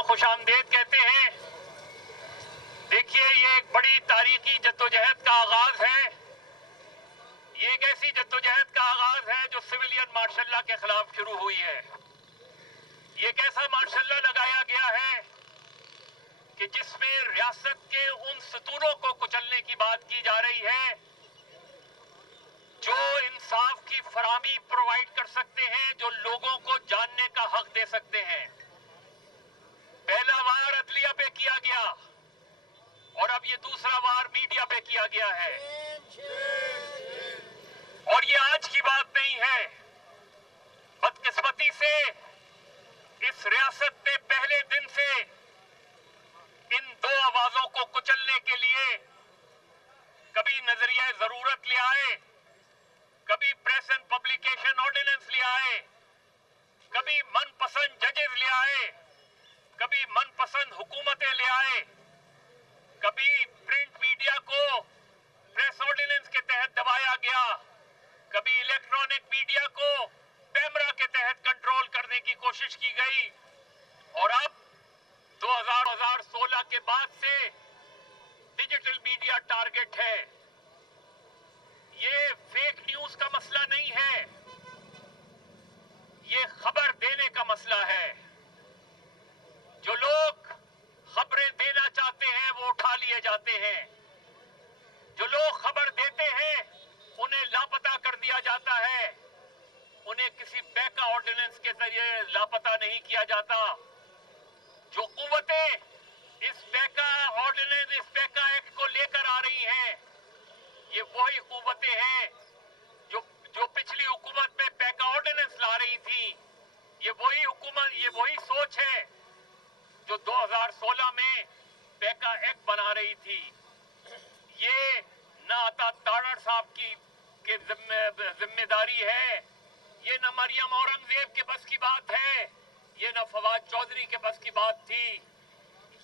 यहाँ खुश आमदेद कहते हैं। देखिए, ये एक बड़ी तारीखी जद्दोजहद का आगाज है। ये एक ऐसी जद्दोजहद का आगाज है जो सिविलियन मार्शल लॉ के खिलाफ शुरू हुई है। ये एक ऐसा मार्शल लॉ लगाया गया है कि जिसमें रियासत के उन सतूनों को कुचलने की बात की जा रही है जो इंसाफ की फराहमी प्रोवाइड कर सकते हैं, जो लोगों को जानने का हक दे सकते हैं। पहला वार अदलिया पे किया गया और अब ये दूसरा वार मीडिया पे किया गया है। और ये आज की बात नहीं है। बदकिस्मती से इस रियासत ने पहले दिन से इन दो आवाजों को कुचलने के लिए कभी नजरिया जरूरत ले आए, कभी प्रेस एंड पब्लिकेशन ऑर्डिनेंस ले आए, कभी मनपसंद जजेस ले आए, कभी मनपसंद हुकूमतें ले आए, कभी प्रिंट मीडिया को प्रेस ऑर्डिनेंस के तहत दबाया गया, कभी इलेक्ट्रॉनिक मीडिया को पैमरा के तहत कंट्रोल करने की कोशिश की गई। और अब 2016 के बाद से डिजिटल मीडिया टारगेट है। ये फेक न्यूज का मसला नहीं है, ये खबर देने का मसला है। जो लोग खबरें देना चाहते हैं वो उठा लिए जाते हैं। जो लोग खबर देते हैं उन्हें लापता कर दिया जाता है। उन्हें किसी पैका ऑर्डिनेंस के जरिए लापता नहीं किया जाता। जो कुव्वतें इस पैका ऑर्डिनेंस, इस पैका एक्ट को लेकर आ रही हैं, ये वही कुव्वतें हैं जो पिछली हुकूमत में पैका ऑर्डिनेंस ला रही थी। ये वही हुकूमत, ये वही सोच है जो 2016 में पैका एक्ट बना रही थी। ये न अता ताड़र साहब की जिम्मेदारी है, ये न मरियम औरंगजेब के बस की बात है, ये न फवाद चौधरी के बस की बात थी,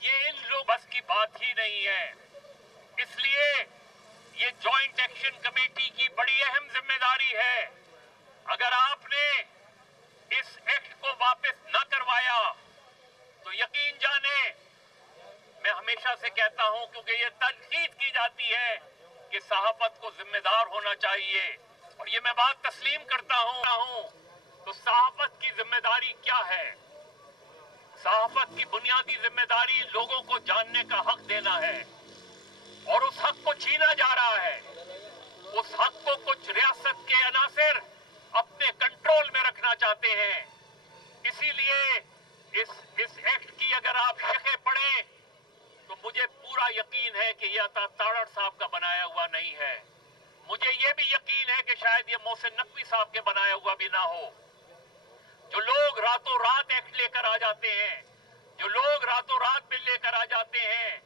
ये इन लोग बस की बात ही नहीं है। इसलिए ये जॉइंट एक्शन कमेटी की बड़ी अहम जिम्मेदारी है। अगर आपने इस एक्ट को वापस न करवाया तो यकीन जाने, मैं हमेशा से कहता हूं, क्योंकि ये तनकीद की जाती है कि सहाफत को जिम्मेदार होना चाहिए, और ये मैं बात तस्लीम करता हूं, तो सहाफत की जिम्मेदारी क्या है? सहाफत की बुनियादी जिम्मेदारी लोगों को जानने का हक देना है, और उस हक को छीना जा रहा है। उस हक को कुछ रियासत के अनासिर अपने कंट्रोल में रखना चाहते हैं। इसीलिए इस एक्ट की अगर आप शक़ें पढ़ें तो मुझे पूरा यकीन है कि यह ताड़र साहब का बनाया हुआ नहीं है। मुझे यह भी यकीन है कि शायद ये मोहसिन नकवी साहब के बनाया हुआ भी ना हो। जो लोग रातों रात एक्ट लेकर आ जाते हैं, जो लोग रातों रात बिल लेकर आ जाते हैं,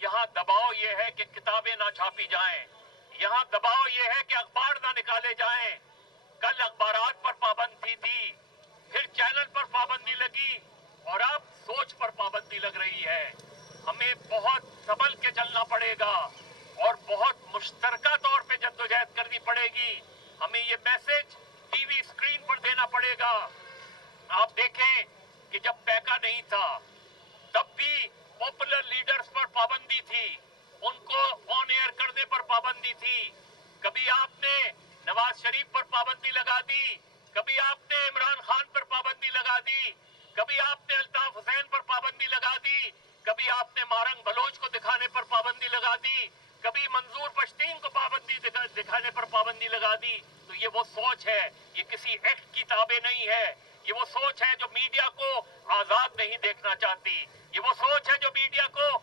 यहाँ दबाव ये है कि किताबें ना छापी जाएं, यहाँ दबाव ये है कि अखबार ना निकाले जाएं। कल अखबारात पर पाबंदी थी, फिर चैनल पर पाबंदी लगी, और अब सोच पर पाबंदी लग रही है। हमें बहुत संभल के चलना पड़ेगा और बहुत मुश्तरका तौर पे जद्दोजहद करनी पड़ेगी। हमें ये मैसेज टीवी स्क्रीन पर देना पड़ेगा। आप देखें कि जब पैका नहीं था तब भी पॉपुलर लीडर्स पर पाबंदी थी, उनको ऑन एयर करने पर पाबंदी थी। कभी आपने नवाज शरीफ पर पाबंदी लगा दी, कभी आपने इमरान खान पर पाबंदी लगा दी, कभी आपने अल्ताफ हुसैन पर पाबंदी लगा दी, कभी आपने मारंग बलोच को दिखाने पर पाबंदी लगा दी, कभी मंजूर पश्तीन को पाबंदी दिखाने पर पाबंदी लगा दी। तो ये वो सोच है, ये किसी एक्ट की ताबे नहीं है। ये वो सोच है जो मीडिया को आजाद नहीं देखना चाहती। ये वो सोच है जो मीडिया को